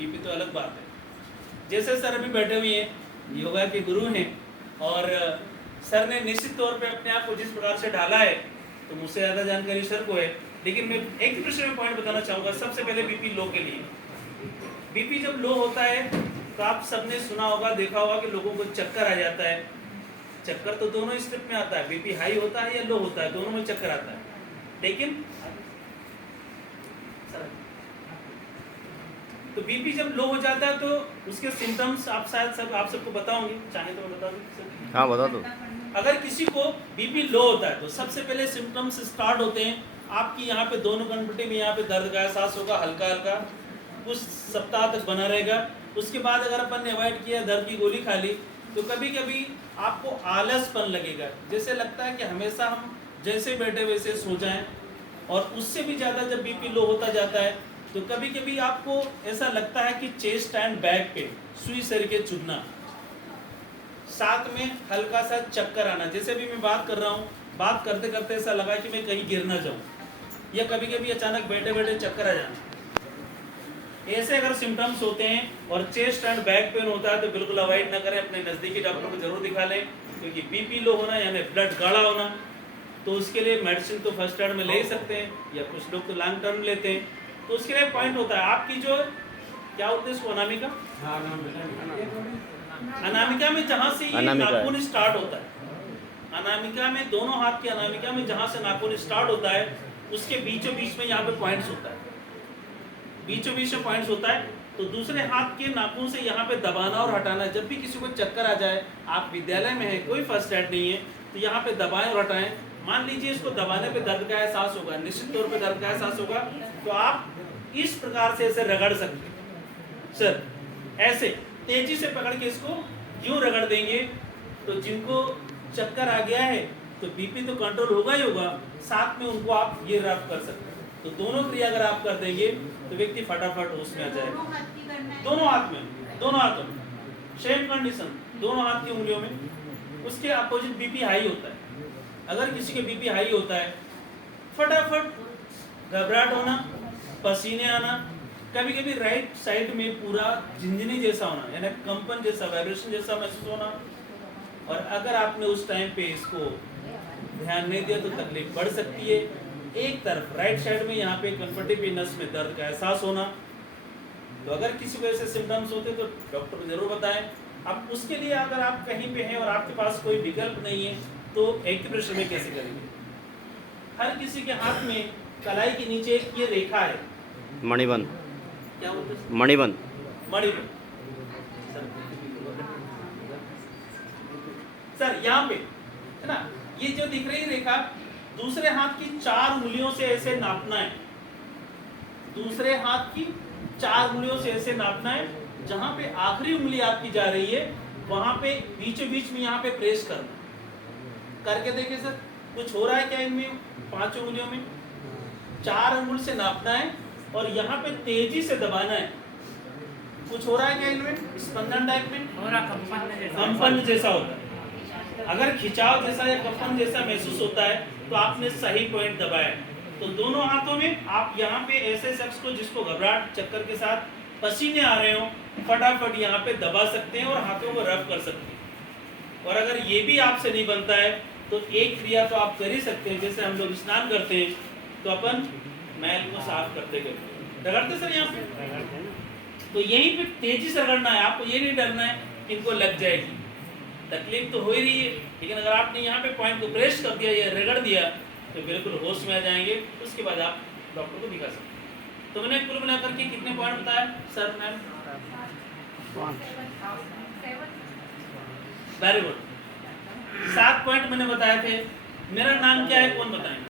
BP तो अलग बात है। जैसे सर अभी बैठे हुए हैं, योगा के गुरु हैं, और सर ने निश्चित तौर पे अपने आप को जिस प्रकार से ढाला है, तो मुझसे ज़्यादा जानकारी सर को है, लेकिन मैं एक प्रश्न में पॉइंट बताना चाहूँगा। सबसे पहले बीपी लो के लिए, बीपी जब लो होता है तो आप सबने सुना होगा, देखा होगा कि लोगों को चक्कर आ जाता है। चक्कर तो दोनों स्टेप में आता है, बीपी हाई होता है या लो होता है, दोनों में चक्कर आता है। लेकिन तो बीपी जब लो हो जाता है तो उसके सिम्टम्स आप शायद आप सबको बताओगे, चाहे तो मैं बता दूं। हाँ बता दो। अगर किसी को बीपी लो होता है तो सबसे पहले सिम्टम्स स्टार्ट होते हैं, आपकी यहाँ पे दोनों कनपटी में यहाँ पे दर्द का एहसास होगा, हल्का हल्का, कुछ सप्ताह तक बना रहेगा। उसके बाद अगर अपन ने अवॉइड किया, दर्द की गोली खा ली, तो कभी कभी आपको आलसपन लगेगा, जैसे लगता है कि हमेशा हम जैसे बैठे वैसे सो जाएं। और उससे भी ज़्यादा जब बीपी लो होता जाता है तो कभी कभी आपको ऐसा लगता है कि चेस्ट एंड बैक पे सुई सर के चुभना, साथ में हल्का सा चक्कर आना। जैसे भी मैं बात कर रहा हूँ, बात करते करते ऐसा लगा कि मैं कहीं गिर ना जाऊँ, या कभी कभी अचानक बैठे बैठे चक्कर आ जाना। ऐसे अगर सिम्टम्स होते हैं और चेस्ट एंड बैक पेन होता है तो बिल्कुल अवॉइड ना करें, अपने नज़दीकी डॉक्टर को जरूर दिखा लें, क्योंकि बीपी लो होना यानी ब्लड गाढ़ा होना, तो उसके लिए मेडिसिन तो फर्स्ट एड में ले ही सकते हैं, या कुछ लोग तो लॉन्ग टर्म लेते हैं। तो उसके लिए पॉइंट होता है आपकी जो क्या होते हैं इसको अनामिका, अनामिका में जहाँ से ये नाखून स्टार्ट होता है, अनामिका में दोनों हाथ की अनामिका में जहाँ से नाखून स्टार्ट होता है उसके बीचों बीच में यहाँ पे पॉइंट्स होता है, बीचों बीच में पॉइंट्स होता है। तो दूसरे हाथ के नाखून से यहाँ पे दबाना और हटाना। जब भी किसी को चक्कर आ जाए, आप विद्यालय में हैं, कोई फर्स्ट एड नहीं है, तो यहाँ पे दबाएं और हटाएं। मान लीजिए इसको दबाने पे दर्द का एहसास होगा, निश्चित तौर पे दर्द का एहसास होगा, तो आप इस प्रकार से इसे रगड़ सकते हैं। सर ऐसे तेजी से पकड़ के इसको यूं रगड़ देंगे तो जिनको चक्कर आ गया है तो बीपी तो कंट्रोल होगा ही होगा, साथ में उनको आप ये रब कर सकते हैं। तो दोनों क्रिया अगर आप कर देंगे तो व्यक्ति फटाफट होश में आ जाएगा। दोनों हाथ में, दोनों हाथों में सेम कंडीशन, दोनों हाथ की उंगलियों में। उसके अपोजिट बीपी हाई होता है। अगर किसी के बीपी हाई होता है, फटाफट घबराहट होना, पसीने आना, कभी कभी राइट साइड में पूरा झिंझनी जैसा होना, यानी कंपन जैसा, वाइब्रेशन जैसा महसूस होना। और अगर आपने उस टाइम पे इसको ध्यान नहीं दिया तो तकलीफ बढ़ सकती है। एक तरफ राइट साइड में यहाँ पे कन्वर्टिबल नस में दर्द का एहसास होना। तो अगर किसी को ऐसे सिम्टम्स होते तो डॉक्टर को जरूर बताएं। अब उसके लिए अगर आप कहीं पे हैं और आपके पास कोई विकल्प नहीं है तो एक्यूप्रेशर में कैसे करेंगे। हर किसी के हाथ में कलाई के नीचे एक ये रेखा है, मणिबंध, क्या बोलते हैं, मणिबंध, मणिबंध। सर यहाँ पे है ना, ये जो दिख रही रेखा, दूसरे हाथ की 4 उंगलियों से ऐसे नापना है, दूसरे हाथ की 4 उंगलियों से ऐसे नापना है। जहां पे आखिरी उंगली आपकी जा रही है वहां पे बीचों बीच में यहाँ पे प्रेस करना। करके देखिए सर, कुछ हो रहा है क्या इनमें 5 उंगलियों में? 4 अंगुल से नापना है और यहाँ पे तेजी से दबाना है। कुछ हो रहा है क्या इनमें? स्पंदन टाइप में कंपन जैसा होता है। अगर खिंचाव जैसा या कंपन जैसा महसूस होता है तो आपने सही पॉइंट दबाया। तो दोनों हाथों में आप यहाँ पे ऐसे शख्स को जिसको घबराहट, चक्कर के साथ पसीने आ रहे हो, फटाफट यहाँ पे दबा सकते हैं और हाथों को रब कर सकते हैं। और अगर ये भी आपसे नहीं बनता है तो एक क्रिया तो आप कर ही सकते हैं। जैसे हम लोग स्नान करते हैं तो अपन मैल को साफ करते करते रगड़ते सर यहाँ पे, तो यहीं पे तेजी से रगड़ना है। आपको ये नहीं डरना है कि इनको लग जाएगी, तकलीफ तो हो ही रही है, लेकिन अगर आपने यहाँ पे पॉइंट को प्रेस कर दिया या रगड़ दिया तो बिल्कुल होश में आ जाएंगे। उसके बाद आप डॉक्टर को दिखा सकते हैं। तो मैंने कुल मिलाकर के कितने पॉइंट बताया sir? Ma'am very good, 7 point मैंने बताए थे। मेरा नाम क्या है, कौन बताएंगे?